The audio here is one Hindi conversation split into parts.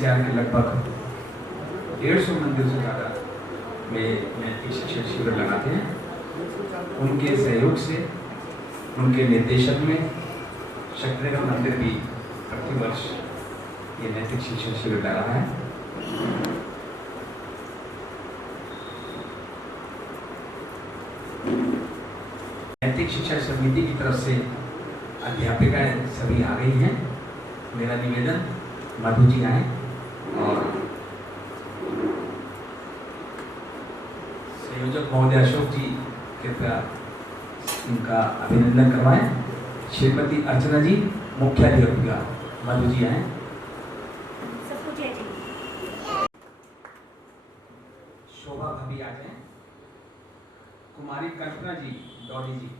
के लगभग 150 मंदिर से ज़्यादा में नैतिक शिक्षा शिविर लगाते हैं। उनके सहयोग से, उनके निर्देशन में शक्तिनगर मंदिर भी प्रतिवर्ष ये नैतिक शिक्षा शिविर लगा रहा है। नैतिक शिक्षा समिति की तरफ से अध्यापिकाएं सभी आ गई हैं। मेरा निवेदन मधु जी आए और संयोजक महोदय अशोक जी कृपया इनका अभिनंदन करवाएं। श्रीमती अर्चना जी मुख्याध्यापिका मधु जी आए। शोभा भाभी आ जाए। कुमारी कल्पना जी डॉली जी।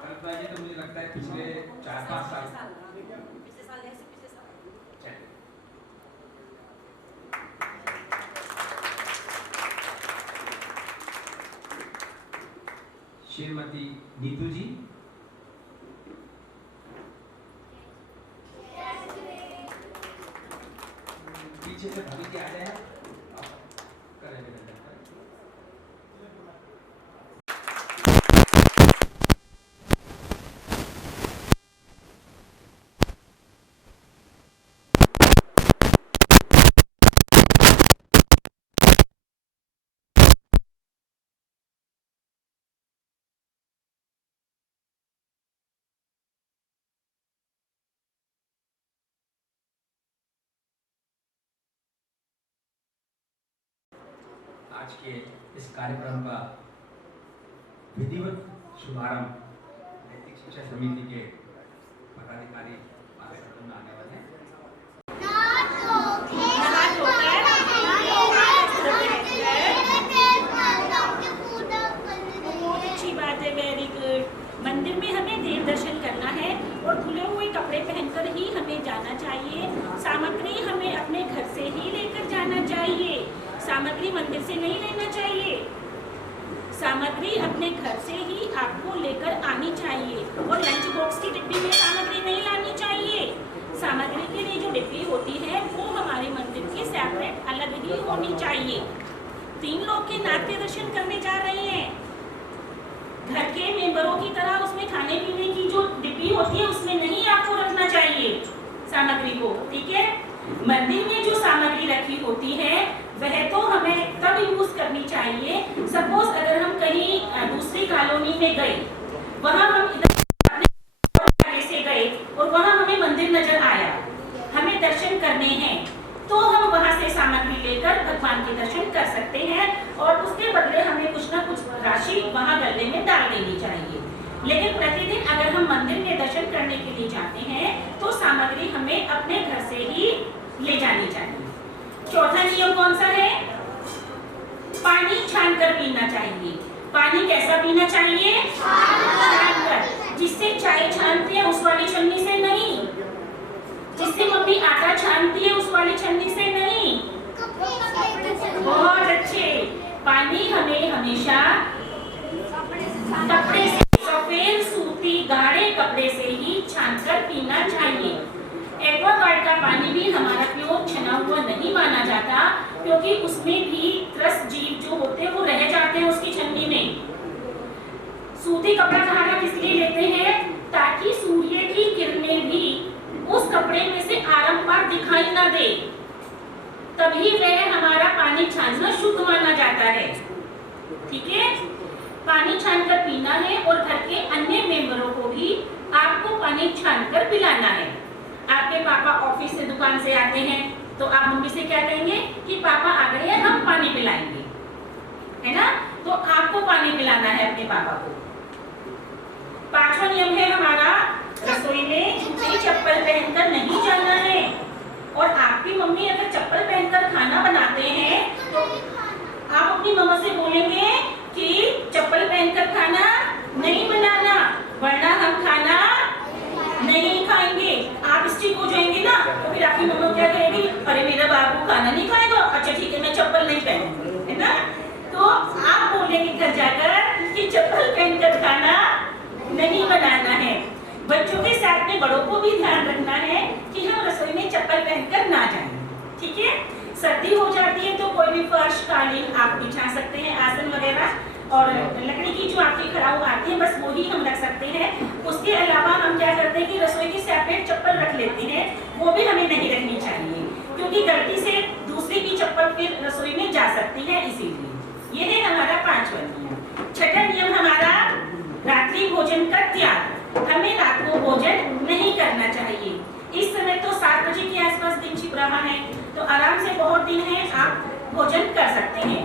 कल्पना जी तो मुझे लगता है पिछले 4-5 साल श्रीमती नीतू जी। पीछे से भाभी जी आ जाए। आज के इस कार्यक्रम का विधिवत शुभारंभ नैतिक शिक्षा समिति के पदाधिकारी मार्गदर्शन में आने वाले हैं। बहुत अच्छी बात है, वेरी गुड। मंदिर में हमें देव दर्शन करना है और धुले हुए कपड़े पहनकर ही हमें जाना चाहिए। सामग्री हमें अपने घर से ही लेकर जाना चाहिए। सामग्री मंदिर से नहीं लेना चाहिए। सामग्री अपने घर से ही आपको लेकर आनी चाहिए और लंच बॉक्स की डिब्बी में सामग्री नहीं लानी चाहिए। सामग्री के लिए जो डिब्बी होती है वो हमारे मंदिर की सेपरेट अलग ही होनी चाहिए। 3 लोग के नाते दर्शन करने जा रहे हैं। घर के मेंबरों की तरह उसमें खाने पीने की जो डिब्बी होती है उसमें नहीं आपको रखना चाहिए सामग्री को, ठीक है। मंदिर में जो सामग्री रखी होती है वह तो हमें तब यूज करनी चाहिए। सपोज अगर हम कहीं दूसरी कॉलोनी में गए, वहां हम इधर से गए और वहां हमें मंदिर नजर आया, हमें दर्शन करने हैं, तो हम वहां से सामग्री लेकर भगवान के दर्शन कर सकते हैं और उसके बदले हमें कुछ ना कुछ राशि वहां गले में डाल देनी चाहिए। लेकिन प्रतिदिन अगर हम मंदिर में दर्शन करने के लिए जाते हैं तो सामग्री हमें अपने घर से ही ले जानी चाहिए। चौथा नियम कौन सा है? पानी छानकर पीना चाहिए। पानी कैसा पीना चाहिए? छानकर। जिससे चाय छानते हैं उस वाली छन्नी से नहीं, जिससे मम्मी आटा छानती है उस वाली छन्नी से नहीं। बहुत अच्छे। पानी हमें हमेशा कपड़े से, सफेद सूती गाढ़े कपड़े से ही छानकर पीना चाहिए। एक्वागार्ड का पानी भी हमारा प्योर छना हुआ नहीं माना जाता, क्योंकि उसमें भी त्रस्त जीव जो होते हैं वो रह जाते हैं उसकी छन्नी में। सूती कपड़ा सहारा किस लिए लेते हैं? ताकि सूर्य की किरणें भी उस कपड़े में से आरंपार दिखाई ना दे, तभी वह हमारा पानी छानना शुद्ध माना जाता है, ठीक है। पानी छानकर पीना है और घर के अन्य मेंबरों को भी आपको पानी छानकर पिलाना है। आपके पापा ऑफिस से, दुकान से आते हैं तो आप मम्मी से क्या कहेंगे कि पापा आ गए हैं, हम पानी पिलाएंगे, है ना। तो आपको पानी पिलाना है अपने पापा को। 5वां नियम है हमारा, रसोई में जूते चप्पल पहनकर नहीं जाना है। और आपकी मम्मी अगर चप्पल पहनकर खाना बनाते हैं तो आप अपनी मम्मा से बोलेंगे कि चप्पल पहनकर खाना नहीं बनाना, वरना हम खाना नहीं खाएंगे। आप स्टिक हो जाएंगे ना, तो फिर आपकी मम्मा क्या कहेगी? अरे मेरा बाबू खाना नहीं खाएगा, अच्छा ठीक है मैं चप्पल नहीं पहनूंगी, है ना। तो आप बोलेंगे घर जाकर कि चप्पल पहनकर खाना नहीं बनाना को भी ध्यान रखना है कि हम रसोई में चप्पल पहनकर ना जाएं, ठीक है। सर्दी हो जाती है तो कोई भी फर्श कालीन आप बिछा सकते हैं, आसन वगैरह, और लकड़ी की जो आपकी खड़ाऊ आती है बस वो ही हम रख सकते हैं। उसके अलावा हम क्या करते हैं कि रसोई की सेपरेट चप्पल रख लेते हैं, वो भी हमें नहीं रखनी चाहिए, क्योंकि गलती से दूसरी की चप्पल फिर रसोई में जा सकती है, इसीलिए। ये है हमारा 5वां नियम। छठा नियम हमारा रात्रि भोजन का त्याग। हमें रात को भोजन नहीं करना चाहिए। इस समय तो 7 बजे के आसपास दिन छिप रहा है, तो आराम से बहुत दिन है, आप भोजन कर सकते हैं।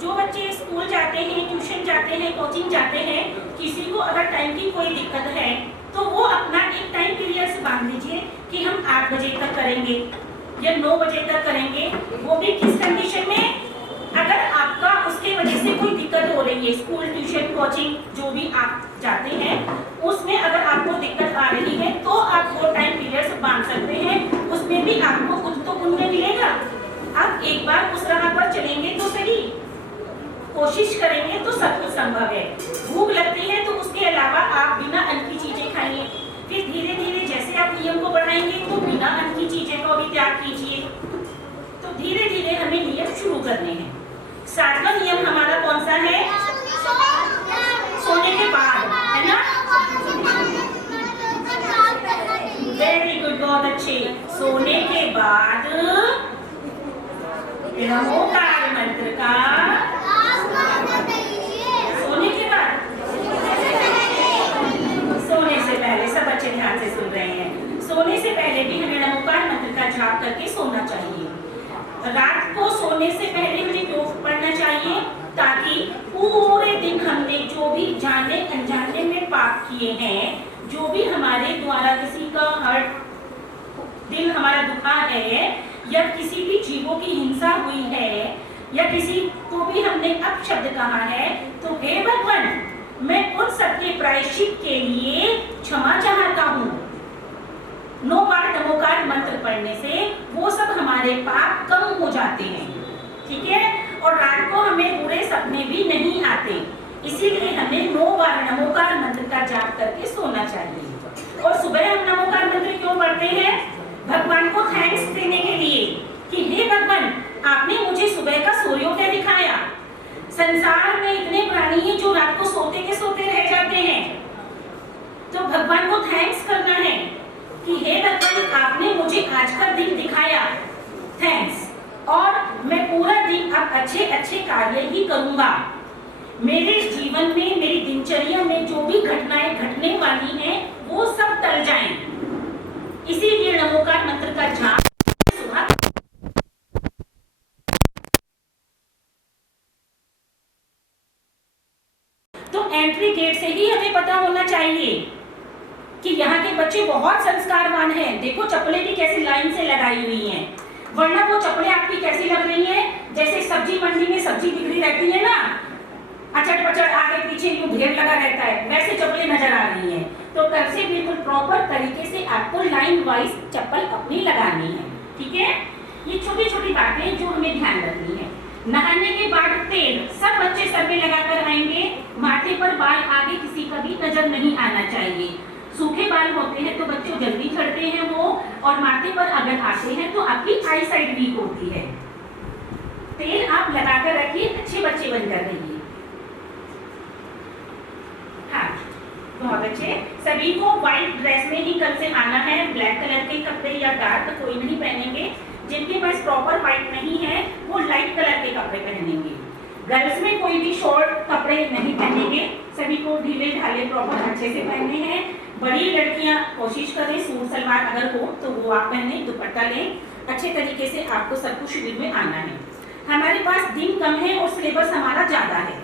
जो बच्चे स्कूल जाते हैं, ट्यूशन जाते हैं, कोचिंग जाते हैं, किसी को अगर टाइम की कोई दिक्कत है तो वो अपना एक टाइम पीरियड से बांध लीजिए कि हम 8 बजे तक करेंगे या 9 बजे तक करेंगे। वो भी किस कंडीशन में, अगर आपका उसके वजह से कोई दिक्कत हो रही है, स्कूल ट्यूशन कोचिंग जो भी आप जाते हैं उसमें अगर आपको दिक्कत आ रही है तो आप वो टाइम पीरियड बांध सकते हैं, उसमें भी आपको कुछ तो पुण्य मिलेगा। आप एक बार उस राह पर चलेंगे तो सही, कोशिश करेंगे तो सब कुछ संभव है। भूख लगती है तो उसके अलावा आप बिना अन्न की चीजें खाइए, फिर धीरे धीरे जैसे आप नियम को बढ़ाएंगे तो बिना अन्न की चीजें को भी त्याग कीजिए। तो धीरे धीरे हमें नियम शुरू करने हैं। 7वां नियम हमारा कौन सा है? सोने के बाद, है ना? वेरी गुड, बहुत अच्छे। सोने के बाद नमोकार मंत्र का, सोने के बाद, सोने से पहले, सब बच्चे ध्यान से सुन रहे हैं, सोने से पहले भी हमें नमोकार मंत्र का जाप करके सोना चाहिए। रात को सोने से पहले हमें क्यों पढ़ना चाहिए? ताकि पूरे दिन हमने जो भी जाने अनजाने में पाप किए हैं, जो भी हमारे द्वारा किसी का हर्ट, दिल हमारा दुखा है, या किसी भी जीवों की हिंसा हुई है, या किसी को भी हमने अपशब्द कहा है, तो हे भगवान, मैं उन सबके प्रायश्चित के लिए क्षमा चाहता हूँ। 9 बार नमोकार मंत्र पढ़ने से वो सब हमारे पाप कम हो जाते हैं, ठीक है। और रात को हमें बुरे सपने भी नहीं आते, इसीलिए हमें 9 बार नमोकार मंत्र का जाप करके सोना चाहिए। और सुबह हम नमोकार मंत्र क्यों पढ़ते हैं? भगवान को थैंक्स देने के लिए कि हे भगवान, आपने मुझे सुबह का सूर्योदय दिखाया। संसार में इतने प्राणी हैं जो रात को सोते के सोते रह जाते हैं, तो भगवान को थैंक्स करना है कि हे भगवान, आपने मुझे आज का दिन दिखाया, थैंक्स। और मैं पूरा दिन अब अच्छे अच्छे कार्य ही करूंगा। मेरे जीवन में, मेरी दिनचर्या में जो भी घटनाएं घटने वाली हैं वो सब टल जाएं। इसीलिए नमोकार मंत्र का जाप सुबह। तो एंट्री गेट से ही हमें पता होना चाहिए कि यहाँ के बच्चे बहुत संस्कारवान हैं। देखो चप्पलें भी कैसी लाइन से लगाई हुई हैं, वरना वो चप्पलें आपकी कैसी लग रही हैं, जैसे सब्जी मंडी में सब्जी बिक्री रहती है ना, अचट पचट आगे पीछे यूं ढेर लगा रहता है, वैसे चप्पलें नजर आ रही हैं। तो कल से बिल्कुल प्रॉपर तरीके से आपको लाइन वाइज चप्पल अपनी लगानी है, ठीक है। ये छोटी छोटी बातें जो हमें ध्यान रखनी है। नहाने के बाद तेल सब बच्चे सर पे लगाकर आएंगे, माथे पर बाल आगे किसी का भी नजर नहीं आना चाहिए। सूखे बाल होते हैं तो बच्चों जल्दी झड़ते हैं वो, और माथे पर अगर आते हैं तो आपकी आई साइड वीक होती है। तेल आप लगाकर रखिए, अच्छे बच्चे बनकर रहिए। हाँ, बहुत अच्छे। सभी को व्हाइट ड्रेस में ही कल से आना है, ब्लैक कलर के कपड़े या डार्क कोई नहीं पहनेंगे। जिनके पास प्रॉपर व्हाइट नहीं है वो लाइट कलर के कपड़े पहनेंगे। गर्ल्स में कोई भी शॉर्ट कपड़े नहीं पहनेंगे, सभी को ढीले ढाले प्रॉपर अच्छे से पहनने हैं। बड़ी लड़कियां कोशिश करें सूट सलवार अगर हो तो वो आप पहने, दुपट्टा लें, अच्छे तरीके से आपको सब कुछ शिविर में आना है। हमारे पास दिन कम है और सिलेबस हमारा ज्यादा है,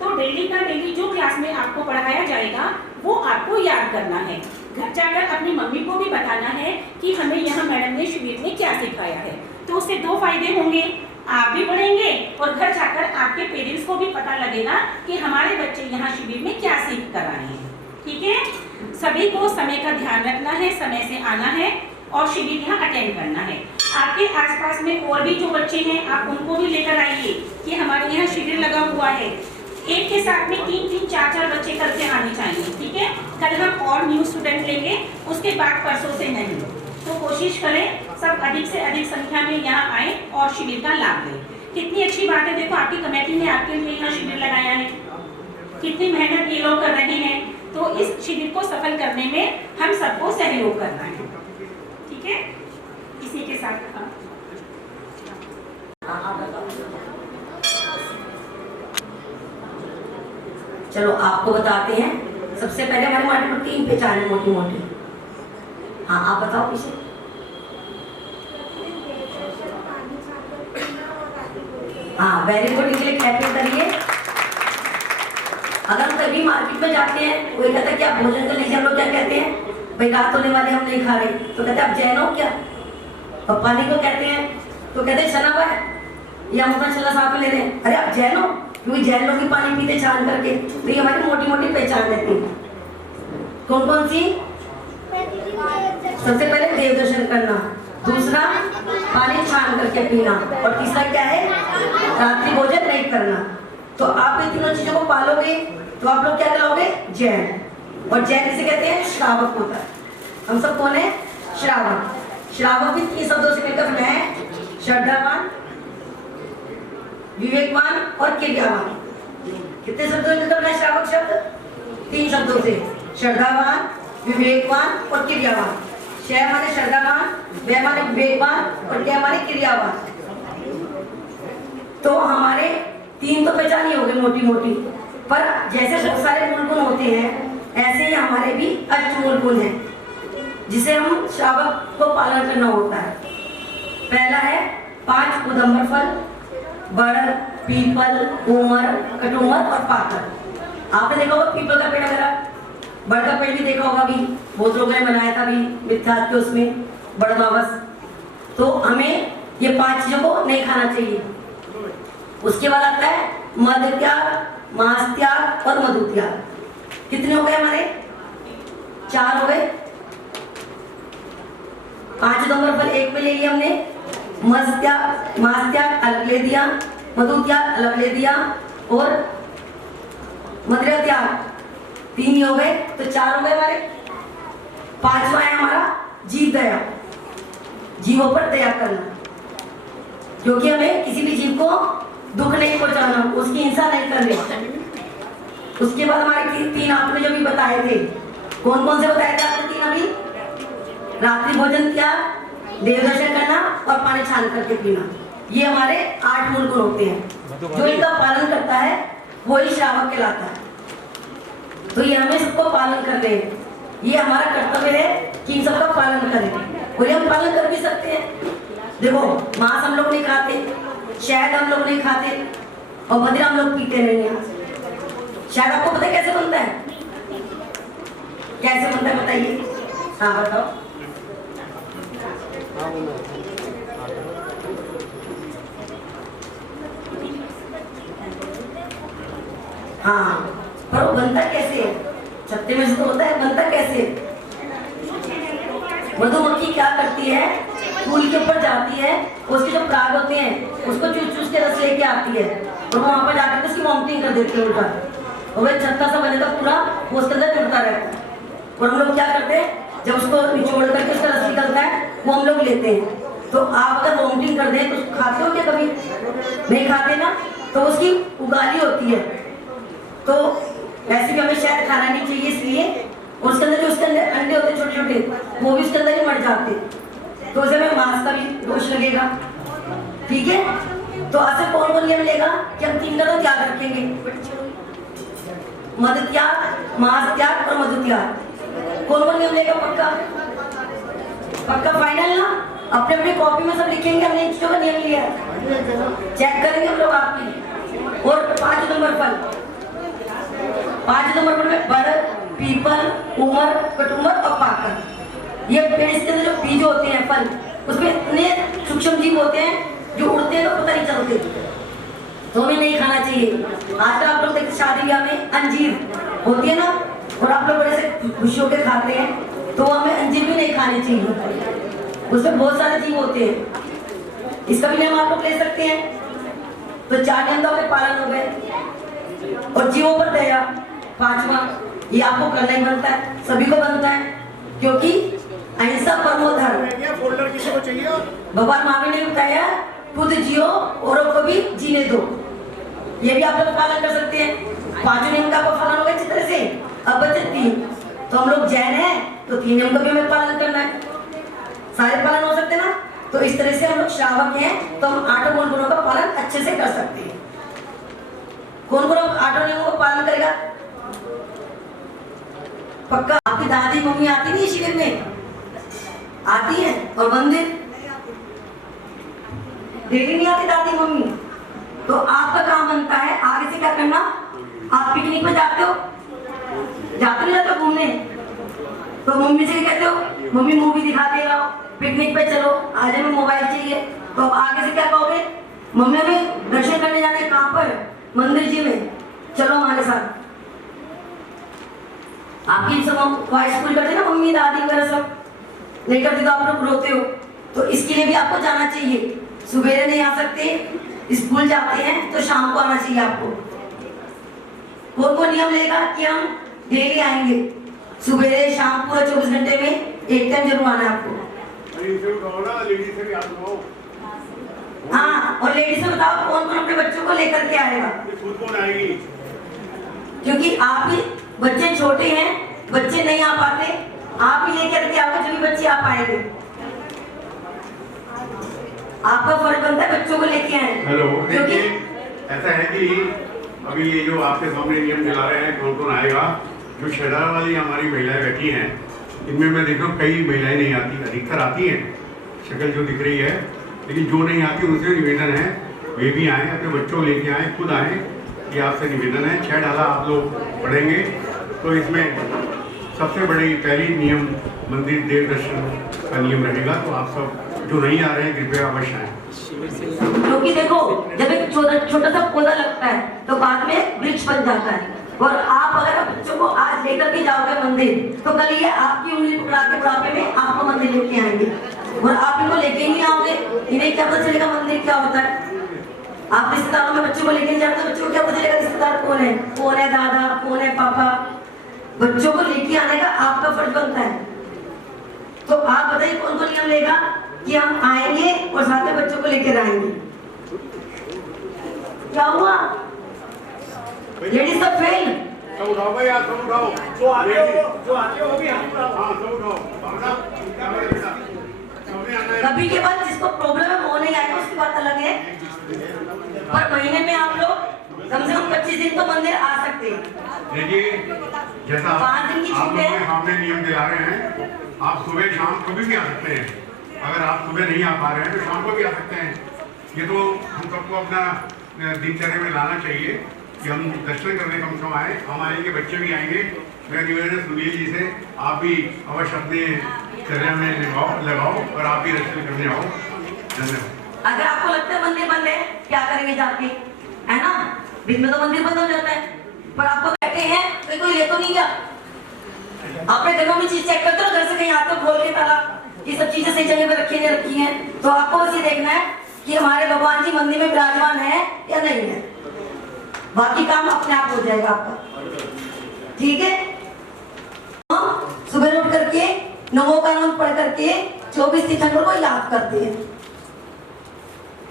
तो डेली का डेली जो क्लास में आपको पढ़ाया जाएगा वो आपको याद करना है। घर जाकर अपनी मम्मी को भी बताना है कि हमें यहाँ मैडम ने शिविर में क्या सिखाया है। तो उससे 2 फायदे होंगे, आप भी पढ़ेंगे और घर जाकर आपके पेरेंट्स को भी पता लगेगा कि हमारे बच्चे यहाँ शिविर में क्या सीख कर आए हैं, ठीक है। सभी को समय का ध्यान रखना है, समय से आना है और शिविर यहाँ अटेंड करना है। आपके आसपास में और भी जो बच्चे हैं आप उनको भी लेकर आइए कि हमारे यहाँ शिविर लगा हुआ है। एक के साथ में 3-3, 4-4 बच्चे करके आने चाहिए, ठीक है। कल हम और न्यू स्टूडेंट लेंगे, उसके बाद परसों से नहीं। तो कोशिश करें सब अधिक से अधिक संख्या में यहाँ आए और शिविर का लाभ लें। कितनी अच्छी बात है, देखो आपकी कमेटी ने आपके लिए यहाँ शिविर लगाया है, कितनी मेहनत ये लोग कर रहे हैं। तो इस शिविर को सफल करने में हम सबको सहयोग करना है, ठीक है। इसी के साथ चलो आपको बताते हैं। सबसे पहले हमारे मार्केट में 3 पहचान है मोटी मोटी। हाँ आप बताओ पीछे। हाँ वेरी गुड, इसके लिए क्लैपिंग करिए। अगर हम कभी मार्केट में जाते हैं, कोई कहता है कि आप भोजन कर लीजिए, हम लोग क्या कहते हैं, भाई रात होने वाले हम नहीं खा रहे, तो कहते हैं आप जैन हो क्या। और पानी को कहते हैं तो कहते हैं छना हुआ है, या हम अपना छला साफ ले रहे हैं, अरे आप जैन हो, क्योंकि जैन लोग ही पानी पीते छान करके। तो ये हमारी मोटी मोटी पहचान रहती है। कौन कौन सी? सबसे पहले देव दर्शन करना, दूसरा पानी छान करके पीना, और तीसरा क्या है, रात्रि भोजन नहीं करना। तो आप इन तीनों चीजों को पालोगे तो आप लोग क्या कहलाओगे, जैन। और जैन किसे कहते हैं, श्रावक होता है। हम सब कौन है, श्रावक। श्रावक भी 3 शब्दों से मिलकर बना है, श्रद्धावान, विवेकवान और क्रियावान। कितने शब्दों से मिलकर बना है श्रावक शब्द? 3 शब्दों से, श्रद्धावान, विवेकवान और क्रियावान। श्रय माने श्रद्धावान, वे माने विवेकवान और क्या माने क्रियावान। तो हमारे 3 तो पहचान ही हो गई मोटी मोटी, पर जैसे बहुत सारे मूल गुण होते हैं ऐसे ही हमारे भी अष्टमूल गुण हैं, जिसे हम श्रावक को पालन करना होता है। पहला है 5 उदंबर फल, बड़, पीपल, उमर, कटुमर और पाकर। आपने देखा होगा पीपल का पेड़ वगैरह, बड़ का पेड़ भी देखा होगा, भी बहुत लोगों ने बनाया था भी मिथ्यात के उसमें बड़ मावस। तो हमें ये 5 चीजों को नहीं खाना चाहिए। उसके बाद आता है मद त्याग, मांस त्याग और मधु त्याग। कितने हो गए हमारे, 4 हो गए। 5 उदंबर फल 1 में ले लिया हमने, मांस त्याग अलग ले दिया, मधु त्याग अलग ले दिया, और मदिरा त्याग 3 ही हो गए, तो 4 हो गए हमारे। 5वां है हमारा जीव दया, जीवों पर दया करना, क्योंकि हमें किसी भी जीव को दुख नहीं पहुंचाना, उसकी हिंसा नहीं करनी। उसके बाद हमारे 3 आपने जो भी बताए थे, कौन कौन से बताए थे आपने 3 अभी? रात्रि भोजन त्याग, देव दर्शन करना और पानी छान करके पीना। ये हमारे 8 मूल गुण होते हैं। जो इनका पालन करता है वही श्रावक कहलाता है। तो ये हमें सबको पालन करने हैं, ये हमारा कर्तव्य है कि इन सबका पालन करें, और ये हम पालन कर भी सकते हैं। देखो मांस हम लोग नहीं खाते, शहद हम लोग नहीं खाते, और मदिरा हम लोग पीते नहीं हैं। शहद आपको पता है कैसे बनता है? कैसे बनता है बताइए। हाँ बताओ। हाँ पर वो बनता कैसे है? छत्ते में से तो होता है, बनता कैसे? मधुमक्खी क्या करती है, फूल के ऊपर जाती है, उसके जो पराग होते हैं उसको चूस चूस के रस लेके आती है, और वो वहां पर जाकर उसकी वॉमिटिंग कर देती है उल्टा, और वह छत्ता सा बने तक पूरा वो उसके अंदर जुड़ता रहता है। और हम लोग क्या करते हैं, जब उसको निचोड़ करके उसका रस निकलता है वो हम लोग लेते हैं। तो आप अगर वॉमिटिंग कर दें तो खाते हो क्या कभी? नहीं खाते ना, तो उसकी उगाली होती है। तो ऐसे भी हमें शायद खाना नहीं चाहिए, इसलिए उसके अंदर जो उसके अंदर अंडे होते हैं छोटे छोटे, वो भी उसके अंदर ही मर जाते, तो उसे हमें मांस का भी दोष लगेगा। ठीक है, तो ऐसे कौन कौन नियम लेगा कि हम 3 का तो त्याग रखेंगे, मद त्याग, मांस त्याग और मधु त्याग। कौन कौन नियम लेगा? पक्का पक्का फाइनल ना? अपने अपनी कॉपी में सब लिखेंगे हमने इन चीजों का नियम लिया है, चेक करेंगे हम लोग आपकी। और 5 नंबर फल, 5 नंबर फल में बड़, पीपल, उमर, कटुमर और पाकर। ये पेड़ इसके अंदर जो बीज होते हैं फल, उसमें इतने सूक्ष्म जीव होते हैं जो उड़ते हैं तो पता नहीं चलते, तो हमें नहीं खाना चाहिए। आजकल आप लोग देखते शादी ब्याह में अंजीर होती है ना, और आप लोग बड़े से खुशी होकर खाते हैं, तो हमें अंजीर भी नहीं खानी चाहिए, उसमें बहुत सारे जीव होते हैं। इसका भी नियम आप लोग ले सकते हैं। तो 4 नियम तो हमें पालन हो गए। और जीवों पर दया 5वां, ये आपको करना ही बनता है, सभी को बनता है, क्योंकि अहिंसा परमो धर्म। ये फोल्डर किसी को चाहिए? भगवान महावीर ने बताया खुद जियो औरों को भी जीने दो। ये भी आप लोग पालन कर सकते हैं। 5 नियम का आपको पालन होगा इस तरह से। अब बचे 3, तो हम लोग जैन हैं तो 3 नियम का भी हमें पालन करना है। सारे पालन हो सकते हैं ना। तो इस तरह से हम लोग श्रावक हैं तो हम 8 मूल गुणों का पालन अच्छे से कर सकते हैं। कौन कौन 8 नियमों का पालन करेगा? पक्का आपकी दादी मम्मी आती नहीं शिविर में? आती है। और मंदिर डेली नहीं आती दादी मम्मी? तो आपका काम बनता है आगे से क्या करना। आप पिकनिक में जाते हो, जाते नहीं जाते घूमने, तो मम्मी से कहते हो मम्मी मूवी दिखा के लाओ, पिकनिक पे चलो, आज हमें मोबाइल चाहिए। तो आप आगे से क्या कहोगे? मम्मी हमें दर्शन करने जाने कहाँ पर? मंदिर जी में, चलो हमारे साथ। आपकी सब ख्वाहिश पूरी करते ना मम्मी दादी वगैरह सब, नहीं करते तो आप लोग रोते हो। तो इसके लिए भी आपको जाना चाहिए। सुबह नहीं आ सकते, स्कूल जाते हैं तो शाम को आना चाहिए आपको। कौन कौन नियम लेगा कि हम डेली आएंगे, सुबह शाम पूरा 24 घंटे में एक टाइम जरूर आना है आपको। हाँ, और लेडीज से बताओ कौन कौन अपने बच्चों को लेकर के आएगा? कौन आएगी? क्योंकि आप भी बच्चे छोटे हैं, बच्चे नहीं आ पाते, आप ही लेकर के आओगे, जो भी बच्चे आ पाएंगे। आपका फर्ज बनता है बच्चों को लेके आए। हेलो, क्योंकि ऐसा है कि अभी ये जो आपके सामने नियम चला रहे हैं, कौन कौन आएगा। जो शहर वाली हमारी महिलाएं बैठी हैं, इनमें मैं देख रहा हूँ कई महिलाएं नहीं आती, अधिकतर आती हैं, शक्ल जो दिख रही है, लेकिन जो नहीं आती उनसे निवेदन है वे भी आएँ, अपने बच्चों को लेके आएँ, खुद आएँ, ये आपसे निवेदन है। 6 डाला आप लोग पढ़ेंगे तो इसमें सबसे बड़ी पहली नियम मंदिर देव दर्शन का नियम रहेगा। तो आप सब जो नहीं आ रहे हैं कृपया अवश्य आएं। क्योंकि देखो जब एक छोटा सा पौधा लगता है तो बाद में वृक्ष बन जाता है। और आप अगर बच्चों को आज लेकर के जाओगे मंदिर, तो कल ये आपकी उंगली पकड़ा के बुढ़ापे में आपको मंदिर लेके आएंगे। और आप इनको लेके ही नहीं आओगे, इन्हें क्या पता चलेगा मंदिर क्या होता है। आप रिश्तेदारों में बच्चों को लेके जाते हो, बच्चों को क्या पता चलेगा रिश्तेदार कौन है दादा, कौन है पापा। बच्चों को लेके आने का आपका फर्ज बनता है। तो आप बताइए कौन कौन नियम लेगा कि हम आएंगे और साथ में बच्चों को लेकर आएंगे। क्या हुआ? लेडीज सब फेल। सब उठाओ भाई, आप सब उठाओ, जो आते हो वो भी हम हाँ सब उठाओ। कभी के बाद जिसको प्रॉब्लम है वो नहीं आएगा, उसकी बात अलग है। पर महीने में आप लोग कम से कम 25 दिन तो मंदिर आ सकते हैं। देखिए जैसा 5 दिन की छूट है। हमने नियम दिला रहे हैं, आप सुबह शाम कभी भी आ सकते हैं। अगर आप सुबह नहीं आ पा रहे हैं तो शाम को भी आ सकते हैं। ये तो हम सबको अपना दिनचर्या में लाना चाहिए कि हम दर्शन करने कम से कम आए। हम आएंगे, बच्चे भी आएंगे। मैं निवेदन सुनील जी से आप भी अवश्य अपने चर्या में लगाओ और आप भी दर्शन करने आओ। धन्यवाद। अगर आपको लगता है मंदिर बंद है, क्या करेंगे जाके, है ना? दिन में तो मंदिर बंद हो जाता है, पर आपको बैठे हैं तो कोई ले तो नहीं गया। अपने घरों में चीज चेक करते हो, घर से कहीं आते हो खोल के ताला, ये सब चीजें सही जगह पर रखी नहीं रखी हैं। तो आपको बस ये देखना है कि हमारे भगवान जी मंदिर में विराजमान है या नहीं है। बाकी काम अपने आप हो जाएगा आपका। ठीक है? सुबह उठ करके नमो का नाम पढ़ करके 24 तीर्थंकरों को याद करते हैं।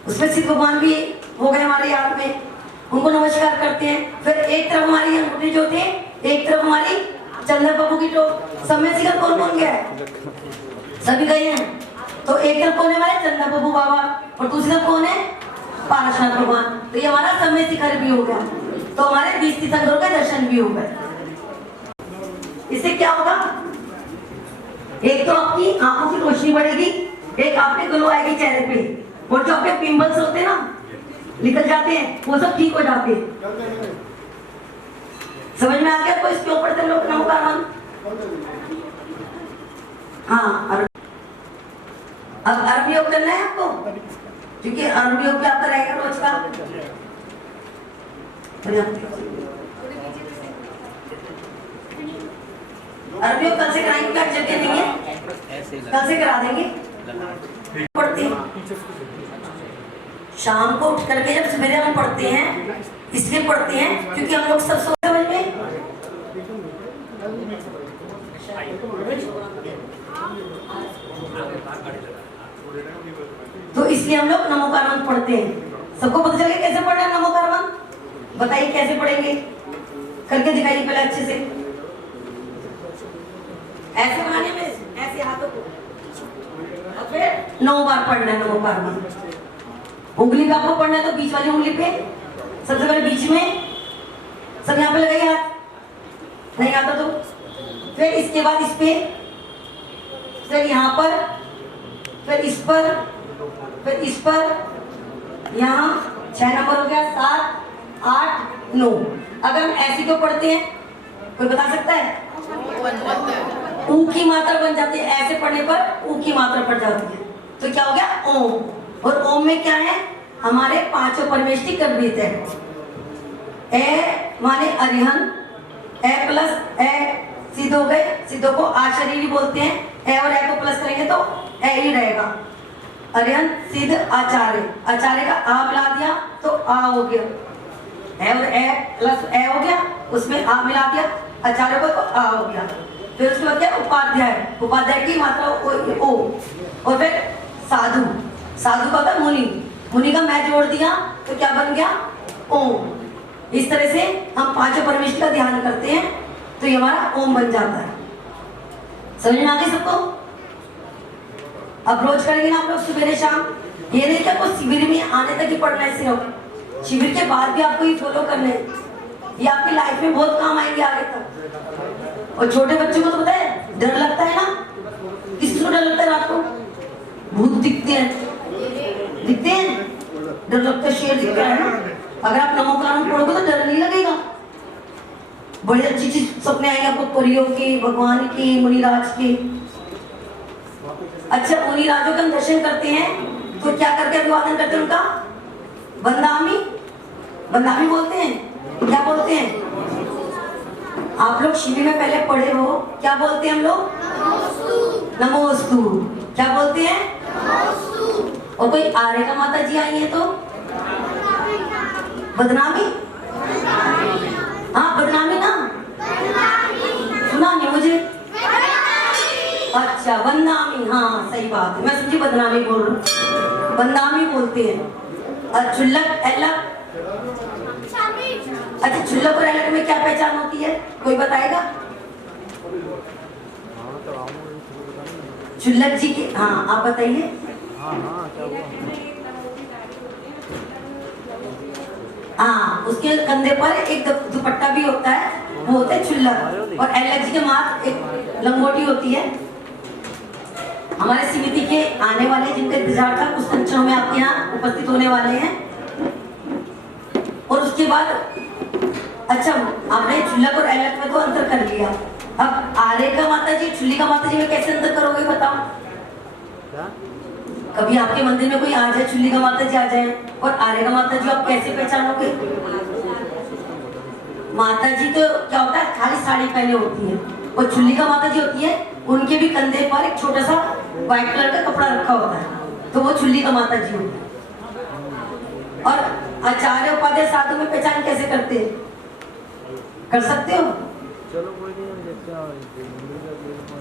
उसमें शिव भगवान भी हो गए हमारे याद में, उनको नमस्कार करते हैं। फिर एक तरफ हमारी अंगूठी जो थे, एक तरफ हमारी चंदन बाबू की टोप। समय शिखर कौन कौन गया है? सभी गए हैं। तो एक तरफ कौन है हमारे चंदन बाबू बाबा और दूसरी तरफ कौन है? पारसनाथ भगवान। तो ये हमारा समय शिखर भी हो गया। तो हमारे 20 तीर्थंकरों के दर्शन भी हो गए। इससे क्या होगा? एक तो आपकी आंखों की रोशनी बढ़ेगी, एक आपके ग्लो आएगी चेहरे पे, और जो आपके पिंपल्स होते हैं ना निकल जाते हैं, वो सब ठीक हो जाते हैं। समझ में आ गया आपको? इसके ऊपर से लोग नमो का नाम। हाँ, अब अर्घ योग करना है आपको, क्योंकि अर्घ योग आपका रहेगा रोज का। अर्घ योग कल से कराएंगे, क्या जगह नहीं है, कल से करा देंगे। पढ़ते हैं शाम को उठ करके, जब सवेरे हम पढ़ते हैं इसलिए पढ़ते हैं क्योंकि हम लोग सब समझ में तो इसलिए हम लोग नमोकार मंत्र पढ़ते हैं। सबको पता चल गया कैसे पढ़ना है नमोकार मंत्र? बताइए कैसे पढ़ेंगे, करके दिखाइए पहले अच्छे से। ऐसे बनाने में ऐसे हाथों को, और फिर 9 बार पढ़ना है नमोकार मंत्र। उंगली का आपको पढ़ना है तो बीच वाली उंगली पे सबसे पहले बीच में, सब यहाँ पे लगाइए हाथ, नहीं आता तो फिर इसके बाद इस पे, फिर यहाँ पर, फिर इस पर, फिर इस पर, यहाँ 6 नंबर हो गया, 7, 8, 9। अगर हम ऐसे क्यों पढ़ते हैं कोई बता सकता है? ऊ की मात्रा बन जाती है, ऐसे पढ़ने पर ऊ की मात्रा पड़ जाती है। तो क्या हो गया? ओम। और ओम में क्या है? हमारे 5 परमेष्टि कर्मृत है। ए माने अरिहन, ए प्लस ए सिद्ध हो गए, सिद्धों को आचार्य बोलते हैं। ए और ए को प्लस करेंगे तो ए ही रहेगा। अरिहन सिद्ध आचार्य, आचार्य का आ मिला दिया तो आ हो गया। ए और ए प्लस ए हो गया, उसमें आ मिला दिया आचार्य को तो आ हो गया। फिर उसके बाद क्या? उपाध्याय, उपाध्याय की मात्रा ओ। और फिर साधु, साधु का होता मुनि, मुनि का मैं जोड़ दिया तो क्या बन गया? ओम। इस तरह से हम 5 परमेष्टि का ध्यान करते हैं तो ये हमारा ओम बन जाता है। समझ में आ गई सबको? अब रोज करेंगे ना आप लोग सवेरे शाम। ये नहीं कि आपको शिविर में आने तक ही पढ़ना है सिर्फ, शिविर के बाद भी आपको ये फॉलो करना है। ये आपकी लाइफ में बहुत काम आएंगे आगे तक। और छोटे बच्चों को तो पता है डर लगता है ना, किसको डर लगता है? रात को भूत दिखते हैं, दिखते हैं, डर लगता है, शेर दिखता है ना। अगर आप नमोकार मंत्र पढ़ोगे तो डर नहीं लगेगा। बड़ी अच्छी चीज सपने आएंगे आपको, परियों के, भगवान के, मुनिराज के। अच्छा, मुनिराजों का हम दर्शन करते हैं तो क्या करके अभिवादन करते हैं उनका? वंदामि, वंदामि बोलते हैं। क्या बोलते हैं? आप लोग शिविर में पहले पढ़े हो, क्या बोलते हैं हम लोग? नमोस्तु। क्या बोलते हैं? और कोई आर्यका माता जी आई है तो बदनामी, हाँ बदनामी ना, सुना नहीं मुझे? अच्छा वंदामी, हाँ सही बात है, मैं समझी बदनामी बोल रहा हूँ। वंदामी बोलते हैं। और चुल्लक एलक, अच्छा चुल्लक और एलक में क्या पहचान होती है कोई बताएगा? चुल्लक जी की, हाँ आप बताइए। हाँ, उसके कंधे पर एक दुपट्टा भी होता है, वो होता है चुल्लक। और एलक जी के माथ एक लंगोटी होती है। हमारे समिति के आने वाले जिनका इंतजार था कुछ क्षणों में आपके यहाँ उपस्थित होने वाले हैं। और उसके बाद अच्छा, आपने चुल्लक और एलक में तो अंतर कर लिया। अब आर्यका माता जी, चुल्ली का माता जी में कैसे अंतर करोगे बताओ? कभी आपके मंदिर में कोई आ जाए, चुल्ली का माता जी आ जाए और आर्यका माता जी आप कैसे पहचानोगे? माता जी तो क्या होता है, खाली साड़ी पहने होती है। और चुल्ली का माता जी होती है, उनके भी कंधे पर एक छोटा सा व्हाइट कलर का कपड़ा रखा होता है, तो वो चुल्ली का माता जी होती है। और आचार्य उपाध्याय साधु में पहचान कैसे करते हैं? कर सकते हो? चलो कोई नहीं,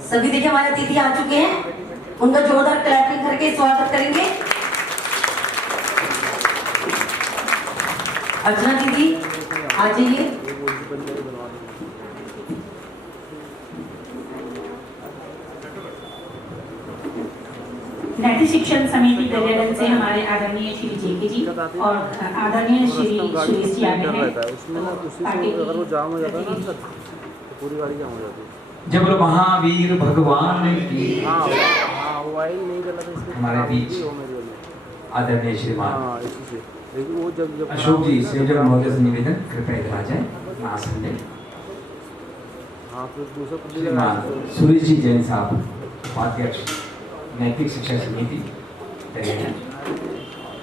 सभी देखिए हमारे अतिथि आ चुके हैं, उनका जोरदार क्लैपिंग करके स्वागत करेंगे। अर्चना दीदी आ जाइए। नैतिक शिक्षण समिति दरियागंज से हमारे आदरणीय श्री जेके जी और आदरणीय श्री सुरेश जी आ गए हैं। अगर वो जाम हो जाता है ना तो पूरी गाड़ी जाम हो जाती है। जब बोलो महावीर भगवान की, हाँ वो आइल नहीं चला था इसलिए हमारे बीच आदरणीय श्रीमान इसी से, लेकिन वो जब अशोक जी से जब महोदय से निवेदन कृपया इधर आ जाए आसन में। हाँ फिर दूसरा श्रीमान सुरेश जी जैन साहब, उपाध्यक्ष नैतिक शिक्षा समिति दरियागंज,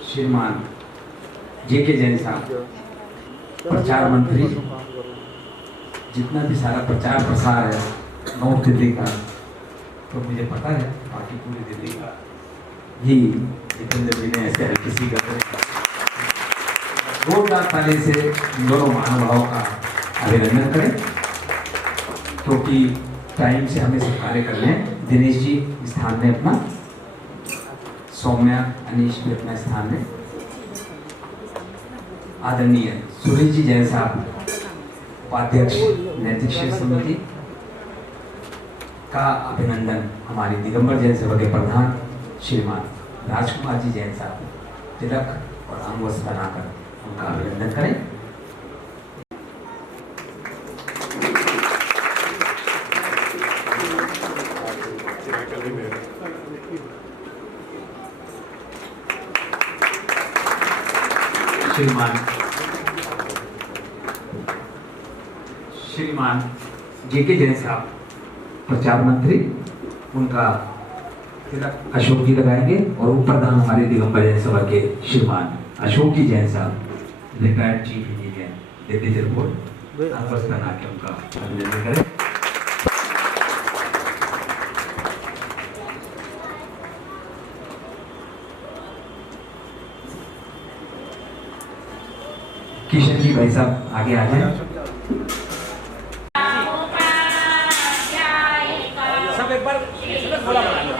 श्रीमान जेके जैन साहब प्रचार मंत्री, जितना भी सारा प्रचार प्रसार है नॉर्थ दिल्ली का, तो मुझे पता है बाकी पूरी दिल्ली का ही जितेंद्र जी ने ऐसे किसी का जोरदार ताली से दोनों महानुभावों का अभिनंदन करें। क्योंकि टाइम से हमें सब कार्य कर लें। दिनेश जी स्थान में अपना, सौम्या अनीश भी अपना स्थान में, आदरणीय सुरेश जी जैन साहब उपाध्यक्ष नैतिक शिक्षा समिति का अभिनंदन हमारी दिगंबर जैन सभा के प्रधान श्रीमान राजकुमार जी जैन साहब तिलक और अंगवस्त्र बनाकर उनका अभिनंदन करें। श्रीमान जेके जैन साहब प्रचार मंत्री, उनका तिलक अशोक जी लगाएंगे और उपप्रधान हमारे दिगंबर जैन सभा के श्रीमान अशोक जी जैन साहब retired chief engineer Delhi airport आपस बना के उनका अभिनंदन करें। किशन जी भाई साहब आगे आ जाए। सब एक बार थोड़ा बना लो।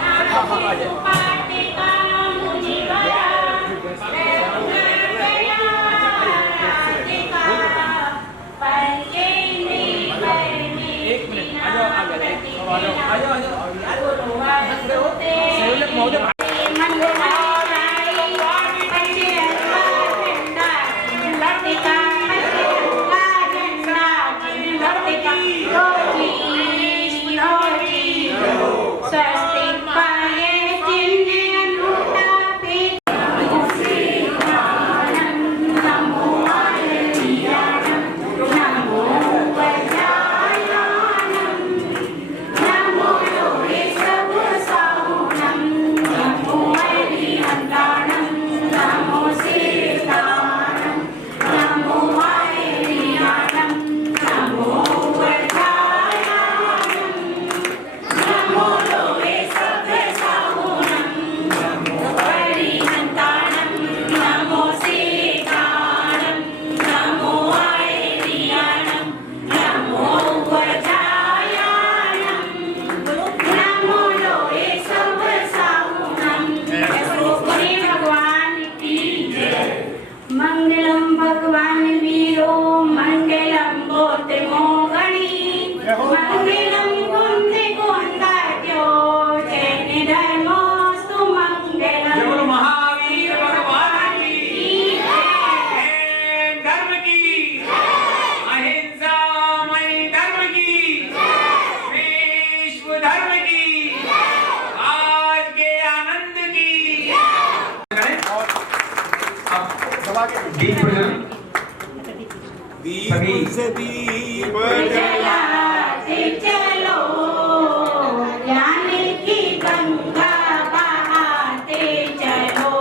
एक मिनट आ जाओ, दीप प्रज्वलन सभी दीप जलाते चलो, ज्ञान की गंगा बहाते चलो।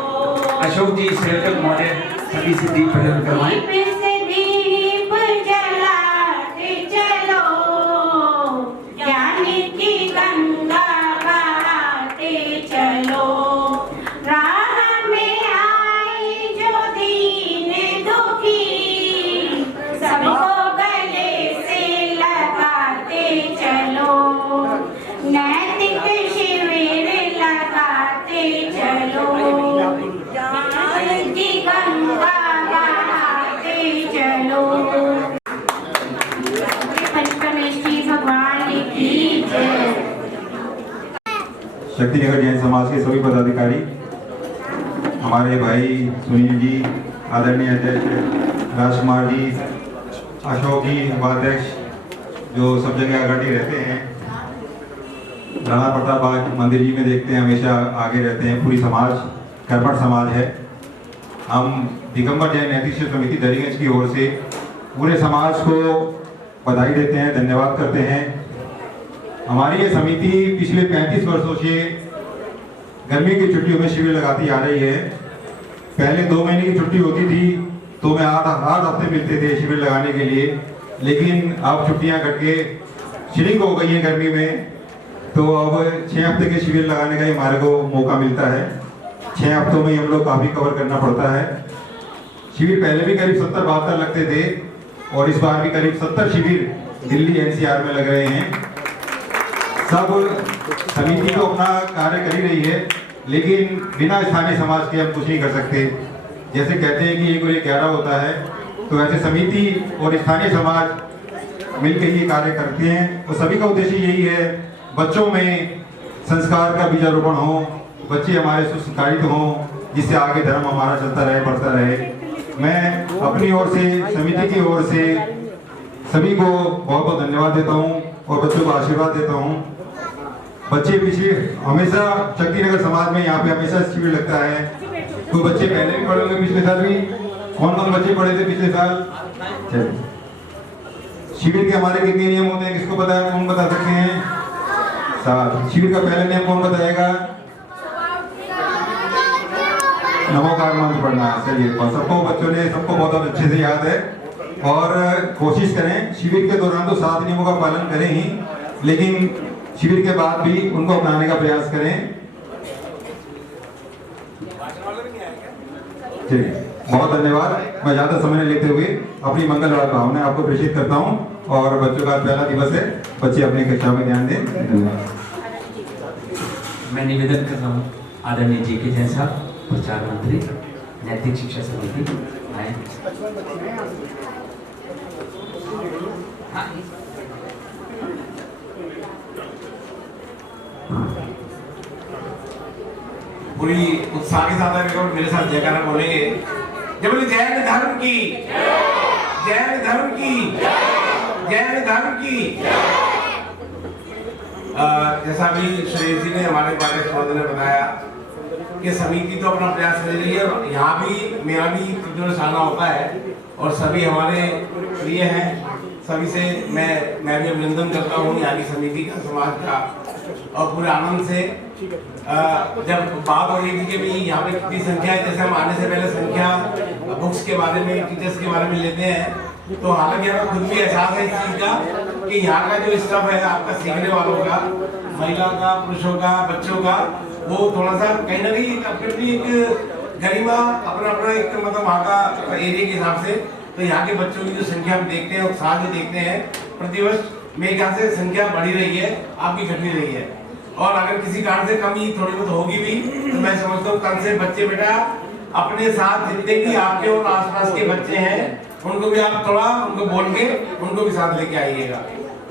अशोक जी सेवक महोदय सभी से दीप प्रज्वलन करवाएं। दीप से दीप जलाते चलो, ज्ञान की गंगा बहाते चलो। राह में आई जो दीन दुखी, सबको गले से लगाते चलो। नैतिक शिविर लगाते चलो, ज्ञान की गंगा बहाते चलो। पंचकमेश जी भगवान की जय। शक्तिनगर जैन समाज के सभी पदाधिकारी, हमारे भाई सुनील जी, आदरणीय अध्यक्ष राजकुमार जी, अशोक जी उपाध्यक्ष जो सब जगह अग्रणी रहते हैं, राणा प्रताप बाग मंदिर जी में देखते हैं हमेशा आगे रहते हैं। पूरी समाज कर्मठ समाज है। हम दिगंबर जैन नैतिक शिक्षा समिति दरियागंज की ओर से पूरे समाज को बधाई देते हैं, धन्यवाद करते हैं। हमारी ये समिति पिछले 35 वर्षों से गर्मी की छुट्टियों में शिविर लगाती आ रही है। पहले 2 महीने की छुट्टी होती थी तो मैं 8 हफ्ते मिलते थे शिविर लगाने के लिए, लेकिन अब छुट्टियां कट के श्रिंक हो गई हैं गर्मी में, तो अब 6 हफ्ते के शिविर लगाने का ही हमारे को मौका मिलता है। 6 हफ्तों में हम लोग काफ़ी कवर करना पड़ता है। शिविर पहले भी करीब 70-72 लगते थे और इस बार भी करीब 70 शिविर दिल्ली एनसीआर में लग रहे हैं। सब समिति तो अपना कार्य कर ही रही है, लेकिन बिना स्थानीय समाज के हम कुछ नहीं कर सकते। जैसे कहते हैं कि 1 और 1 11 होता है, तो वैसे समिति और स्थानीय समाज मिलकर ये कार्य करते हैं। और सभी का उद्देश्य यही है, बच्चों में संस्कार का बीजारोपण हो, बच्चे हमारे सुसंस्कारित हों, जिससे आगे धर्म हमारा चलता रहे, बढ़ता रहे। मैं अपनी ओर से, समिति की ओर से सभी को बहुत बहुत धन्यवाद देता हूँ और बच्चों को आशीर्वाद देता हूँ। बच्चे पीछे हमेशा शक्तिनगर समाज में यहाँ पे हमेशा शिविर लगता है। कोई बच्चे पहले भी पढ़े होंगे, पिछले साल भी कौन कौन बच्चे पढ़े थे पिछले साल? शिविर के हमारे कितने नियम होते हैं, किसको पता है? कौन बता सकते हैं? 7। शिविर का पहला नियम कौन बताएगा? नमोकार मंत्र पढ़ना है। चलिए, सबको बच्चों ने सबको बहुत अच्छे से याद है। और कोशिश करें शिविर के दौरान तो 7 नियमों का पालन करें ही, लेकिन शिविर के बाद भी उनको अपनाने का प्रयास करें। चलिए, बहुत धन्यवाद। मैं ज़्यादा समय लेते हुए अपनी मंगलवार भावना आपको प्रेषित करता हूँ और बच्चों का पहला दिवस है, बच्चे अपनी कक्षा में ध्यान दें। धन्यवाद। मैं निवेदन कर रहा हूँ आदरणीय जी के जैसा प्रचार मंत्री नैतिक शिक्षा समिति आए। पूरी उत्साह के साथ मेरे साथ जयकारा बोलेंगे। जब बोले जैन धर्म की, जैन धर्म की, जैन धर्म की। जैसा अभी सुरेश जी ने हमारे बारे ने बताया कि समिति तो अपना प्रयास कर रही है, और यहाँ भी मेरा भी प्रतिवर्ष आना होता है और सभी हमारे प्रिय हैं। सभी से मैं भी अभिनंदन करता हूँ यहाँ की समिति का, समाज का, और पूरे आनंद से जब बात हो रही थी कि भाई यहाँ पे कितनी संख्या है, जैसे हम आने से पहले संख्या बुक्स के बारे में, टीचर्स के बारे में लेते हैं, तो हालांकि हमें खुद भी एहसास है इस चीज़ का कि यहाँ का जो स्टाफ है आपका सीखने वालों का, महिला का, पुरुषों का, बच्चों का, वो थोड़ा सा कहीं ना कहीं अपनी एक गरिमा, अपना एक मतलब वहाँ का एरिया के हिसाब से, तो यहाँ के बच्चों की जो संख्या हम देखते हैं, उत्साह भी देखते हैं, प्रतिवर्ष मेरे ख्याल से संख्या बढ़ी रही है, आपकी घट भी रही है। और अगर किसी कारण से कमी थोड़ी बहुत होगी भी, तो मैं समझता हूँ कल से बच्चे बेटा अपने साथ जितने भी आपके और आसपास के बच्चे हैं, उनको भी आप थोड़ा उनको बोल के उनको भी साथ लेके आइएगा।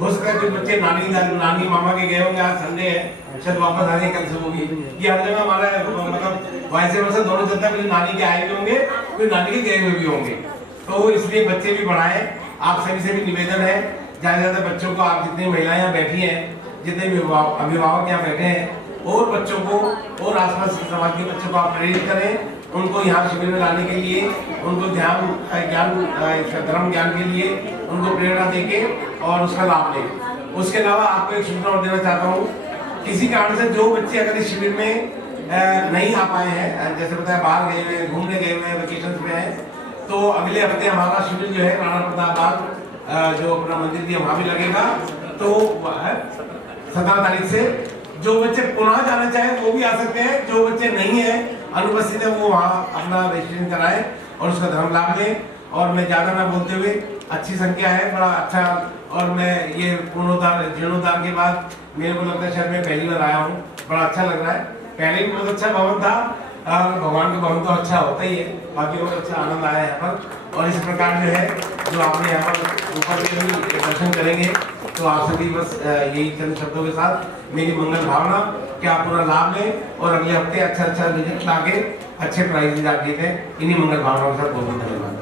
हो सकता है जो बच्चे नानी मामा के गए होंगे, आज संडे है, शायद वापस आ जाए कल से वो भी। ये हर जगह हमारा मतलब वैसे वैसे दोनों चलता है, नानी के आए भी होंगे, फिर नानी के गए हुए भी होंगे, तो इसलिए बच्चे भी बढ़ाएं। आप सभी से भी निवेदन है, ज़्यादा से ज़्यादा बच्चों को, आप जितनी महिलाएं यहाँ बैठी हैं, जितने भी अभिभावक यहाँ बैठे हैं, और बच्चों को और आसपास समाज के बच्चों को आप प्रेरित करें, उनको यहाँ शिविर में लाने के लिए, उनको धर्म ज्ञान के लिए उनको प्रेरणा देके और उसका लाभ लें। उसके अलावा आपको एक सूचना और देना चाहता हूँ, किसी कारण से जो बच्चे अगर इस शिविर में नहीं आ पाए हैं, जैसे बताया बाहर गए हुए, घूमने गए हुए, वेकेशन में हैं, तो अगले हफ्ते हमारा शिविर जो है राणा प्रताप जो अपना मंदिर दिया वहाँ भी लगेगा। तो 17 तारीख से जो बच्चे पुनः जाना चाहें वो भी आ सकते हैं, जो बच्चे नहीं है, अनुपस्थित है, वो वहाँ अपना रजिस्ट्रेशन कराएं और उसका धर्म लाभ लें। और मैं ज़्यादा ना बोलते हुए, अच्छी संख्या है, बड़ा अच्छा, और मैं ये जीर्णोद्धार के बाद मेरे को लगता है शायद मैं पहली बार आया हूँ, बड़ा अच्छा लग रहा है। पहले भी बहुत अच्छा भवन था, भगवान का भवन तो अच्छा होता ही है, बाकी बहुत अच्छा आनंद आया यहाँ पर। और इस प्रकार जो है, जो आपने यहाँ पर ऊपर भी दर्शन करेंगे, तो आप सभी बस यही चंद शब्दों के साथ मेरी मंगल भावना कि आप पूरा लाभ लें और अगले हफ्ते अच्छा रिजल्ट लाके अच्छे प्राइजेज आप जीतें। इन्हीं मंगल भावनाओं के साथ बहुत बहुत धन्यवाद।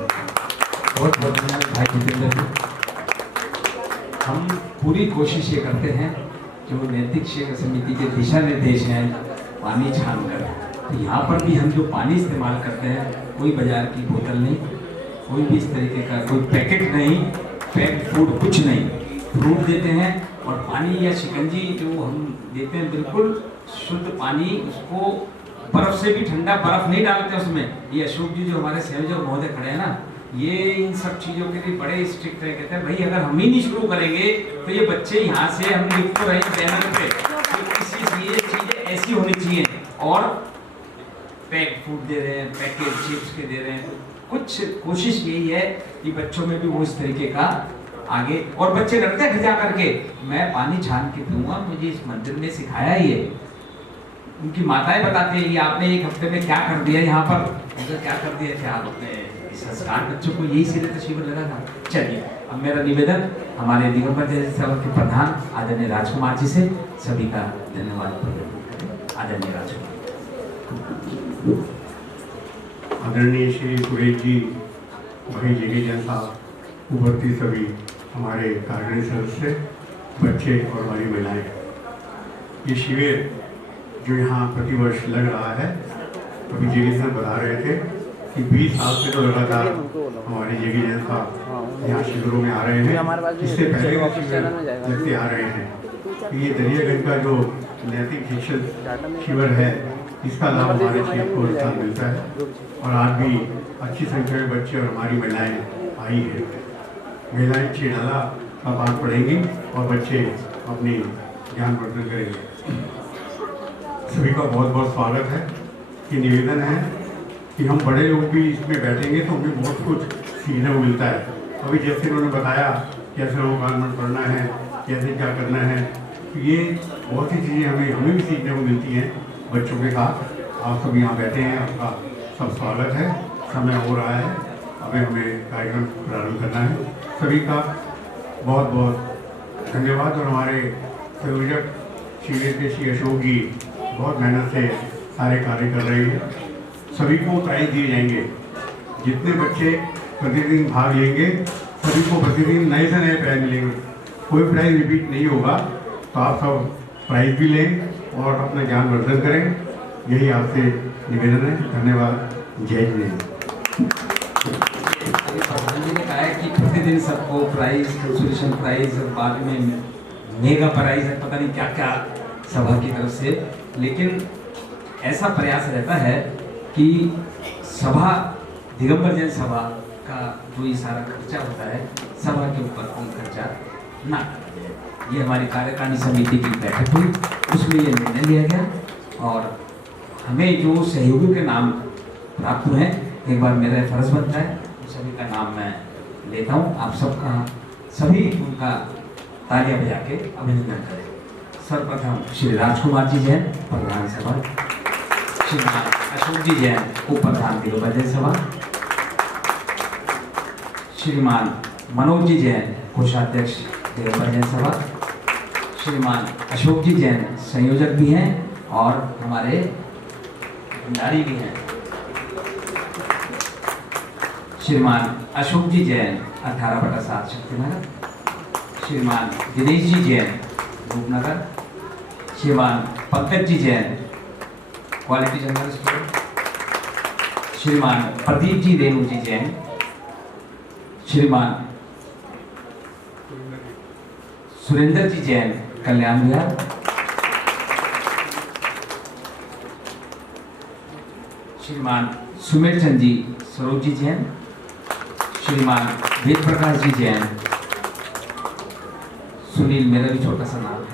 बहुत बहुत धन्यवाद भाई जितेंद्र जी। हम पूरी कोशिश ये करते हैं, जो नैतिक शिक्षा समिति के दिशा निर्देश हैं, पानी छान कर, तो यहाँ पर भी हम जो पानी इस्तेमाल करते हैं, कोई बाजार की बोतल नहीं, कोई भी इस तरीके का कोई पैकेट नहीं, पैक्ड फूड कुछ नहीं, फ्रूट देते हैं। और पानी या शिकंजी जो हम देते हैं बिल्कुल शुद्ध पानी, उसको बर्फ से भी ठंडा, बर्फ नहीं डालते उसमें। ये अशोक जी जो हमारे संयोजक महोदय खड़े हैं ना, ये इन सब चीज़ों के लिए बड़े स्ट्रिक्ट है, कहते हैं भाई अगर हम ही नहीं शुरू करेंगे तो ये बच्चे यहाँ से हम लिख तो रहे बैनर पे, तो ये चीज़ें ऐसी होनी चाहिए। और पैक्ड फूड दे रहे हैं, पैकेट चिप्स के दे रहे हैं, कुछ कोशिश यही है कि बच्चों में भी वो इस तरीके का आगे, और बच्चे डरते हैं खिंचा करके, मैं पानी छान के पीऊंगा, मुझे इस मंदिर में सिखाया ही है। उनकी माताएं बताती है, ये आपने एक हफ्ते में क्या कर दिया यहाँ पर, क्या कर दिया क्या आपने संस्कार बच्चों को, यही सिरे तो शिविर लगा था। चलिए अब मेरा निवेदन हमारे दिगंबर जैन सभा के प्रधान आदरणीय राजकुमार जी से सभी का धन्यवाद। आदरणीय राजकुमार। आदरणीय श्री सुरेश जी, भाई जेके जैन साहब, उपस्थित सभी हमारे कार्यकारी सदस्य, बच्चे और हमारी महिलाएं, ये शिविर जो यहाँ प्रतिवर्ष लग रहा है, अभी जेके साहब बता रहे थे कि 20 साल से तो लगातार हमारे जेके जैन साहब यहाँ शिविरों में आ रहे हैं। इससे पहले भी शिविर लगते आ रहे हैं। ये दरियागंज का जो नैतिक शिक्षण शिविर है, इसका लाभ हमारे क्षेत्र को हर साल मिलता है और आज भी अच्छी संख्या में बच्चे और हमारी महिलाएं आई है। महिलाएं छिड़ाला का पाठ पढ़ेंगी और बच्चे अपनी ज्ञानवर्धन करेंगे। सभी का बहुत बहुत स्वागत है। ये निवेदन है कि हम बड़े लोग भी इसमें बैठेंगे तो हमें बहुत कुछ सीखने को मिलता है। अभी जैसे उन्होंने बताया कैसे लोगों का पढ़ना है, कैसे क्या करना है, तो ये बहुत सी चीज़ें हमें भी सीखने को मिलती हैं बच्चों के साथ। आप सब यहाँ बैठे हैं, आपका सब स्वागत है। समय हो रहा है, अभी हमें कार्यक्रम प्रारंभ करना है। सभी का बहुत बहुत धन्यवाद। और हमारे संयोजक शिविर के श्री अशोक जी बहुत मेहनत से सारे कार्य कर रहे हैं। सभी को प्राइज दिए जाएंगे। जितने बच्चे प्रतिदिन भाग लेंगे सभी को प्रतिदिन नए से नए प्राइज मिलेंगे। कोई प्राइज रिपीट नहीं होगा, तो आप सब प्राइज भी लें और अपना ज्ञानवर्धन करें, यही आपसे निवेदन है। धन्यवाद। जय हिंद। प्रधान जी ने कहा है कि प्रतिदिन सबको प्राइज, कंसोलेशन प्राइज और बाद में मेगा प्राइज है, पता नहीं क्या क्या सभा की तरफ से, लेकिन ऐसा प्रयास रहता है कि सभा, दिगंबर जैन सभा का जो ये सारा खर्चा होता है, सभा के ऊपर कोई खर्चा ना किया जाए। ये हमारी कार्यकारिणी समिति की बैठक हुई, उसमें ये निर्णय लिया गया और हमें जो सहयोगियों के नाम प्राप्त हुए हैं, एक बार मेरा फर्ज बनता है सभी का नाम मैं लेता हूँ। आप सबका, सभी उनका तालियां बजा के अभिनंदन करें। सर्वप्रथम श्री राजकुमार जी जैन, प्रधान सभा, श्रीमान अशोक जी जैन, उप प्रधान दिगंबर जैन सभा, श्रीमान मनोज जी जैन, कोषाध्यक्ष दिगंबर जैन सभा, श्रीमान अशोक जी जैन संयोजक भी हैं और हमारे भंडारी भी हैं, श्रीमान अशोक जी जैन 18/7 शक्तिनगर, श्रीमान दिनेश जी जैन रूपनगर, श्रीमान Pankaj ji Jain quality general store, श्रीमान प्रदीप जी रेणु जी जैन, श्रीमान सुरेंद्र जी जैन कल्याण विहार, श्रीमान सुमेर चंद जी सरोज जी जैन, श्रीमान वेद प्रकाश जी जैन, सुनील, मेरा भी छोटा सा नाम है,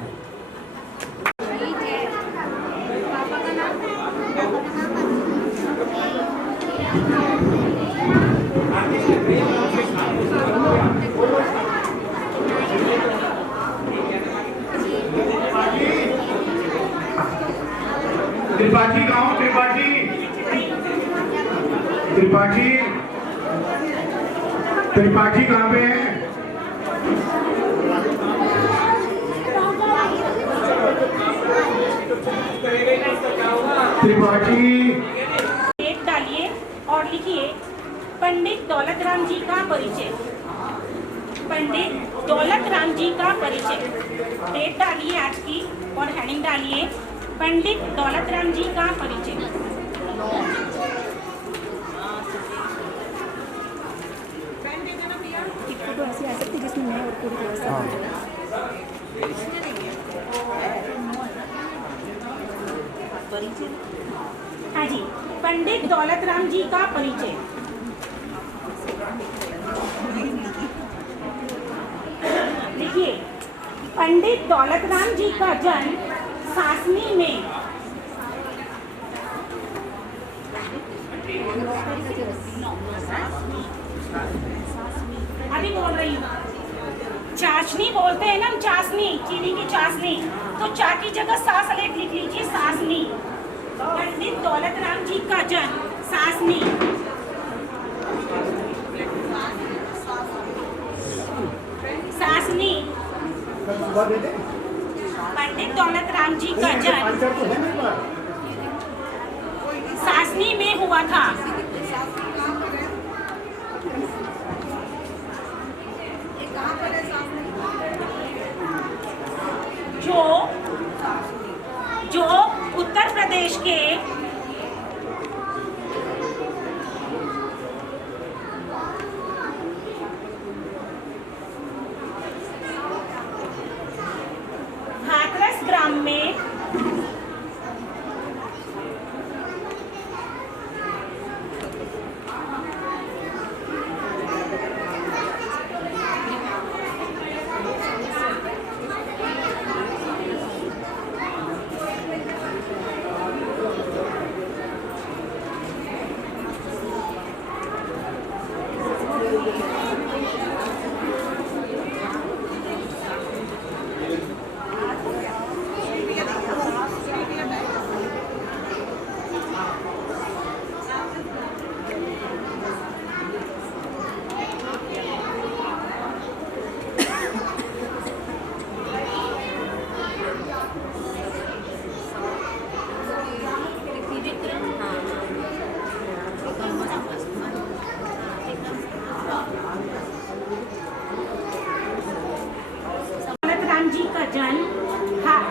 त्रिपाठी गाँव, त्रिपाठी त्रिपाठी त्रिपाठी कहाँ पे है? त्रिपाठी डेट डालिए और लिखिए पंडित दौलत राम जी का परिचय। पंडित दौलत राम जी का परिचय, डेट डालिए आज की और हेडिंग डालिए पंडित दौलत राम जी का परिचय। फोटो ऐसी आ सकती जिसमें मैं और पूरी व्यवस्था हाँ जी, पंडित दौलत राम जी का परिचय। देखिए, पंडित दौलत राम जी का जन्म सासनी में अभी बोल रही हूँ चाशनी बोलते हैं ना हम, चाशनी, चीनी की चाशनी, तो चा की जगह सासलेट लिख लीजिए, सासनी। पंडित दौलत राम जी का जन्म, सासनी। सासनी। पंडित दौलत राम जी का जन्म सासनी में हुआ था। जो उत्तर प्रदेश के हाथरस ग्राम में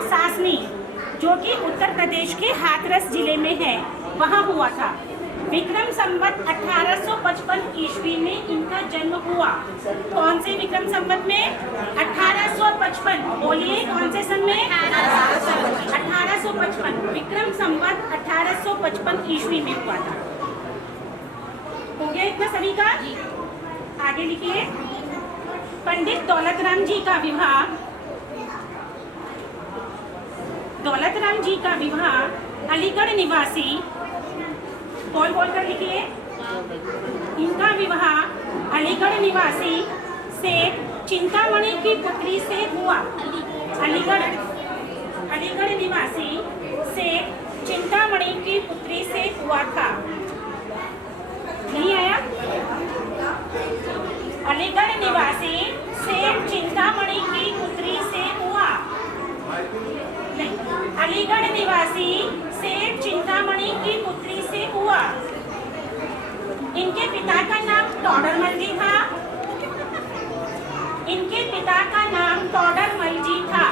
सासनी, जो कि उत्तर प्रदेश के हाथरस जिले में है, वहाँ हुआ था। विक्रम संवत 1855 ईस्वी में इनका जन्म हुआ। कौन से विक्रम संवत में? 1855। बोलिए कौन से सन में? 1855। विक्रम संवत 1855 ईस्वी में हुआ था। हो गया इतना सभी का? आगे लिखिए। पंडित दौलत राम जी का विवाह, दौलत राम जी का विवाह अलीगढ़ निवासी, बोल बोल कर लिखिए। इनका विवाह अलीगढ़ निवासी सेठ चिंतामणि की पुत्री से हुआ। अलीगढ़ निवासी सेठ चिंतामणि की पुत्री से हुआ था। नहीं आया? अलीगढ़ निवासी सेठ चिंतामणि की पुत्री से हुआ। अलीगढ़ निवासी सेठ चिंतामणि की पुत्री से हुआ। इनके पिता का नाम टोडरमल जी था। इनके पिता का नाम टोडरमल जी था।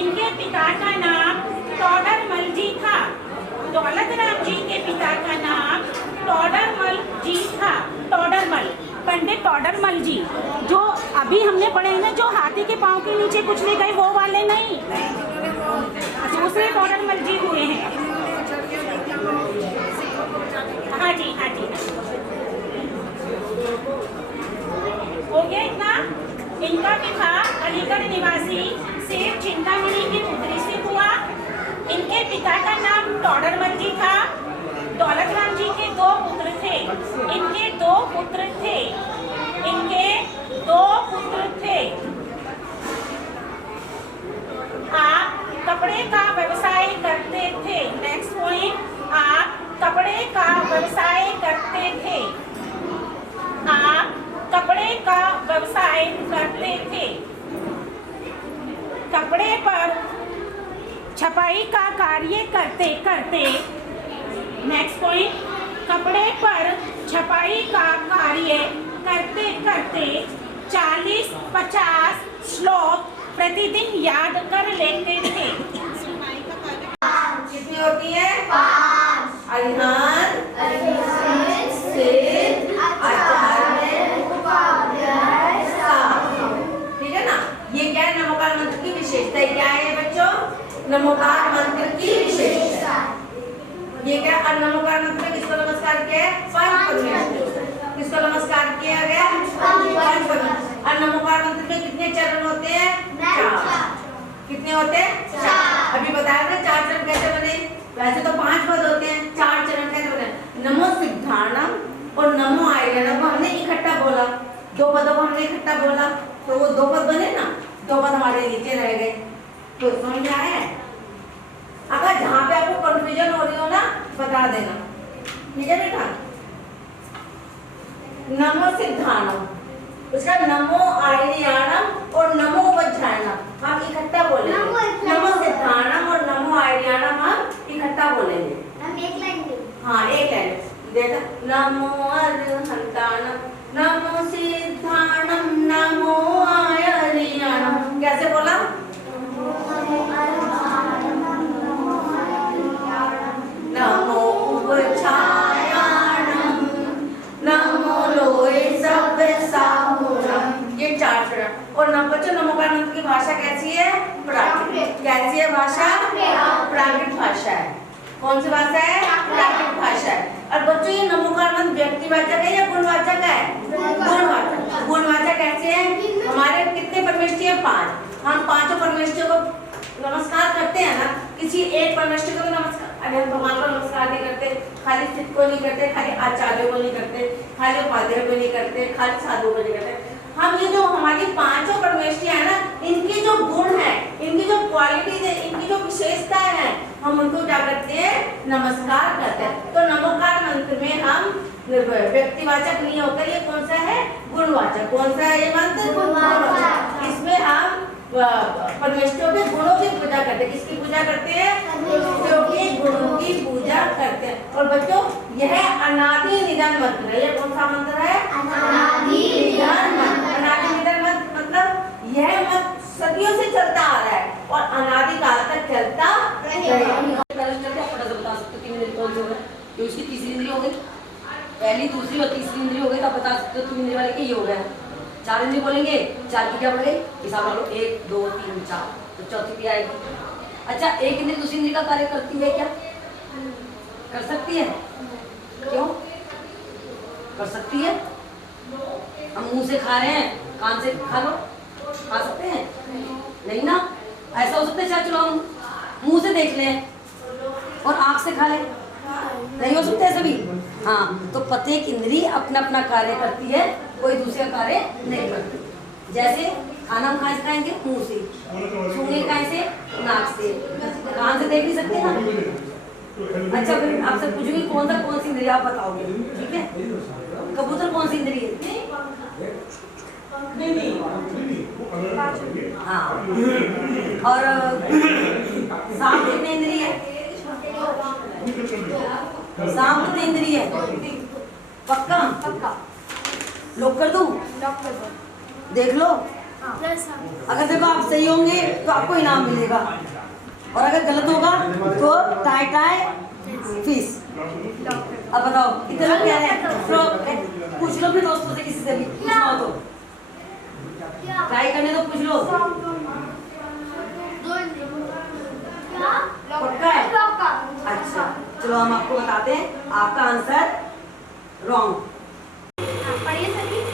इनके पिता का नाम टोडरमल जी था। दौलत राम जी के पिता का नाम टोडरमल जी था। टोडरमल, पंडित टोडरमल जी, जो अभी हमने पढ़े हैं ना, जो हाथी के पांव के नीचे कुचले गए, वो वाले नहीं, दूसरे टोडरमल जी हुए हैं। हाँ जी, हाँ जी। हो गया इतना? इनका विवाह अलीगढ़ निवासी सेठ चिंतामणि की पुत्री से हुआ। इनके पिता का नाम टोडरमल जी था। दौलत राम जी के 2 पुत्र थे। इनके 2 पुत्र थे। इनके 2 पुत्र थे। आप कपड़े का व्यवसाय करते थे। नेक्स्ट पॉइंट, आप कपड़े का व्यवसाय करते थे। आप कपड़े का व्यवसाय करते थे। कपड़े पर छपाई का कार्य करते करते, नेक्स्ट पॉइंट, कपड़े पर छपाई का कार्य करते करते 40-50 श्लोक प्रतिदिन याद कर लेते थे। कितनी होती है? 5। अरिहंत, सिद्ध, आचार्य, उपाध्याय, साधु। ठीक है ना? ये क्या है? नमोकार मंत्र की विशेषता क्या है बच्चों? नमोकार मंत्र की विशेषता ये क्या? नमोकार मंत्र में किसको नमस्कार किया है? पंच परमेश्वर। किसको नमस्कार किया गया? पंच परमेश्वर। नमोकार मंत्र में कितने चरण होते हैं? 4। कितने होते हैं? 4। अभी बताया ना 4 चरण कैसे बने? वैसे तो 5 पद होते हैं, 4 चरण कैसे बने? नमो सिद्धार्णम और नमो आयर्णम को हमने इकट्ठा बोला, 2 पदों को हमने इकट्ठा बोला। तो वो 2 पद बने ना, 2 पद हमारे नीचे रह गए। तो समझ में आया है? अगर जहाँ पे आपको कंफ्यूजन हो रही हो ना, बता देना, ठीक है बेटा? नमो सिद्धाणम, उसका नमो आयर्याणम और नमो वज्रायणम हम इकट्ठा बोलेंगे। नमो सिद्धाणम और नमो आयर्याणम हम इकट्ठा बोलेंगे। हम एक लाइन में, हाँ एक लाइन देखा, नमो अरहंताणम, नमो सिद्धाणम, नमो आयर्याणम। कैसे बोला? नमो वज्रायणम, नमो लोहे सव्य साहूरम। ये 4 चरण। और बच्चों नमोकार मंत्र की भाषा कैसी है? प्राकृत। कैसी है भाषा? प्राकृत भाषा है। कौन सी भाषा है? प्राकृत भाषा है। और बच्चों ये नमोकार मंत्र व्यक्तिवाचक है या गुणवाचक है? गुणवाचक। गुणवाचक कैसे है? हमारे कितने परमेष्ठी है? 5। हम 5 परमेष्ठियों को नमस्कार करते हैं ना, किसी एक परमेष्ठी को तो नमस्कार, अगर हम भगवान को नमस्कार नहीं करते, खाली स्थित को नहीं करते, खाली आचार्यों को नहीं करते, खाली उपाध्यायों को नहीं करते, खाली साधुओं को नहीं करते। हम ये जो हमारी 5 परमेष्ठियां है ना, इनके जो गुण है, इनकी जो क्वालिटीज है, इनकी जो विशेषताएं हैं, हम उनको क्या करते हैं? नमस्कार करते हैं। तो नमोकार मंत्र में हम व्यक्तिवाचक नहीं होकर ये कौन सा है? गुणवाचक। कौन सा है ये मंत्र? गुणवाचक। इसमें हम परमेष्ठियों के गुणों की पूजा करते हैं। किसकी पूजा करते हैं? क्योंकि गुणों की पूजा करते हैं। और बच्चों यह अनादि निधन मंत्र है। ये कौन सा मंत्र है? अनादि निधन मंत्र। अनादि निधन मंत्र मतलब यह मंत्र सदियों से चलता आ रहा है और अनादि काल तक चलता रहेगा। बता सकते हो तीन इंद्रिय कौन से हो गए? ये उसकी तीसरी इंद्रिय हो गई, पहली दूसरी और तीसरी इंद्रिय हो गई। तो आप बता सकते हो तीन इंद्रिय वाले के ये हो गया। 4 इंद्रिय बोलेंगे, 4 की क्या बढ़ गई? हिसाब लो, 1 2 3 4, तो चौथी की आएगी। अच्छा, एक इंद्रिय दूसरी इंद्रिय का कार्य करती है क्या? कर सकती है? क्यों कर सकती है? हम मुंह से खा रहे हैं, कान से खा लो, खा सकते हैं? नहीं ना। ऐसा हो सकता है चलो हम मुंह से देख लें और आँख से खा लें, नहीं हो सकता है सभी। हाँ, तो प्रत्येक इंद्री अपना अपना कार्य करती है, कोई दूसरा कार्य नहीं करती। जैसे खाना हम खाएंगे मुंह से, सूंघेंगे कैसे? नाक से, कान से देख नहीं सकते ना। अच्छा, फिर आपसे पूछूंगी कौन सी इंद्रिय आप बताओगे, ठीक है? कबूतर कौन सी इंद्रिय है? हाँ, और सांप कितने इंद्रिय है? सांप कितने इंद्रिय है? पक्का? लॉक कर दूं? देख लो, अगर देखो आप सही होंगे तो आपको इनाम मिलेगा, और अगर गलत होगा तो टाई टाई फीस। अब बताओ कितने लोग कह रहे हैं? पूछ लो अपने दोस्तों से, किसी से भी पूछना हो तो ट्राई करने तो पूछ लो। पक्का है? अच्छा, चलो हम आपको बताते हैं, आपका आंसर रॉन्ग। पढ़िए सभी।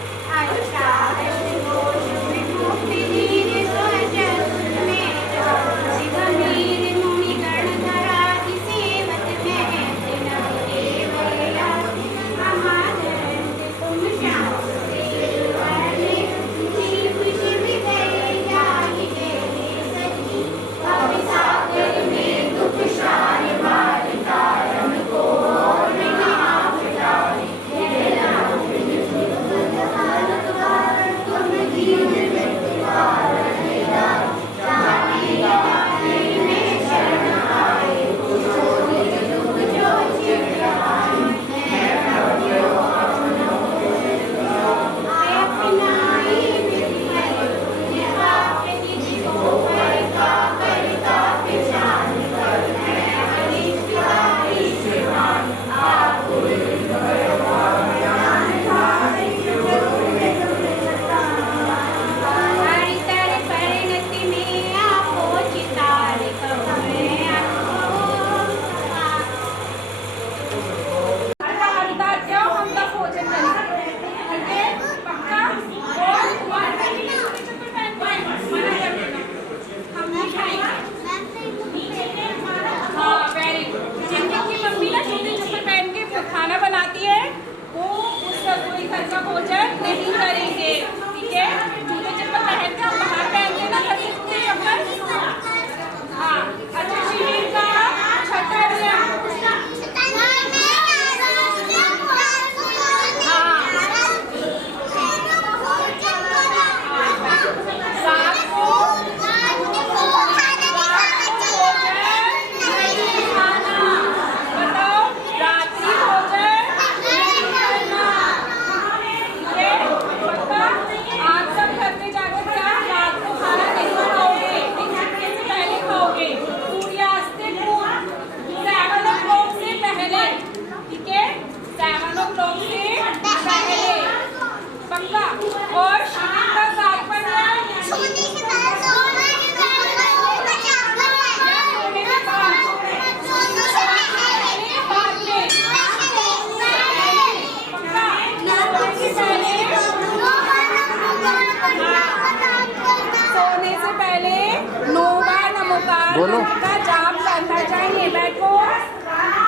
बोलो। का जाप करना चाहिए। बैठो,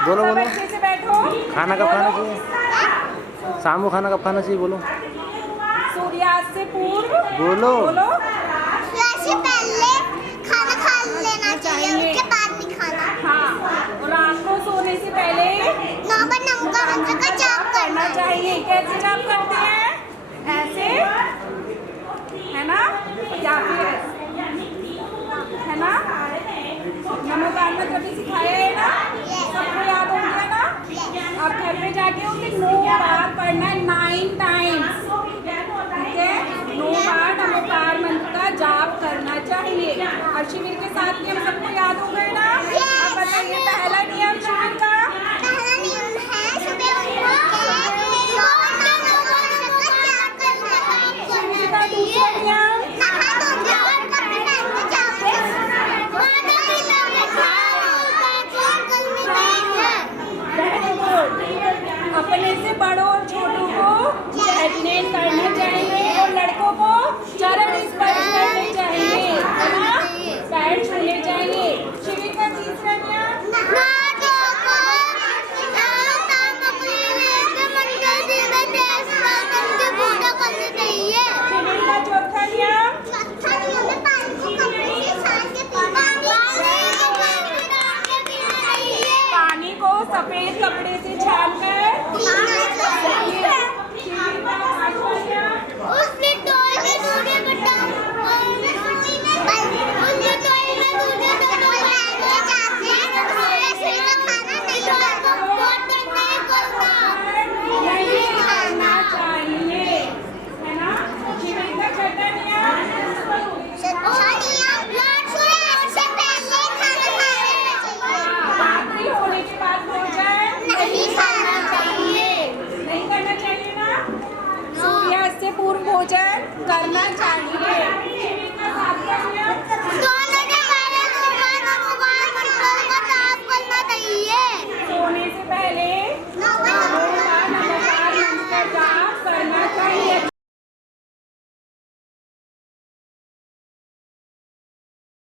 बोलो सब बोलो। अच्छे से बैठो। खाना कब खाना बोलो। चाहिए? शाम को खाना कब खाना चाहिए? बोलो सूर्यास्त से पूर्व बोलो। बोलो। से पहले खाना खा लेना चाहिए, उसके बाद नहीं खाना। हाँ, और रात को सोने से पहले 9 का मंत्र का जाप करना चाहिए। कैसे जाप करते हैं? ऐसे, है ना? या फिर है ना? नमोकार में कभी सिखाया है ना? सबको याद हो गया ना? अब घर पे जाके उसे 9 बार पढ़ना है, 9 टाइम्स। ठीक है? 9 बार नमोकार मंत्र का जाप करना चाहिए। और शिविर के साथ नियम सबको याद हो गए ना? अब बताइए पहला नियम शिविर का। पहला नियम है सुबह उठकर शिविर का दूसरा नियम नहा धोकर और कपड़े पहन के जाप अपने से बड़ों और छोटों को जहरीने करना चाहिए और लड़कों को चरण स्पर्श करने चाहिए, है ना? पैर छूने चाहिए। शिविर का तीसरा नियम शिविर का चौथा नियम पानी को सफेद कपड़े से छानकर शिविर का पांचवा नियम नहीं खाना चाहिए, है ना? शिविर का छठा नियम रात्रि होने के बाद भोजन नहीं खाना चाहिए। नहीं करना चाहिए ना? सूर्यास्त से पूर्व भोजन करना चाहिए।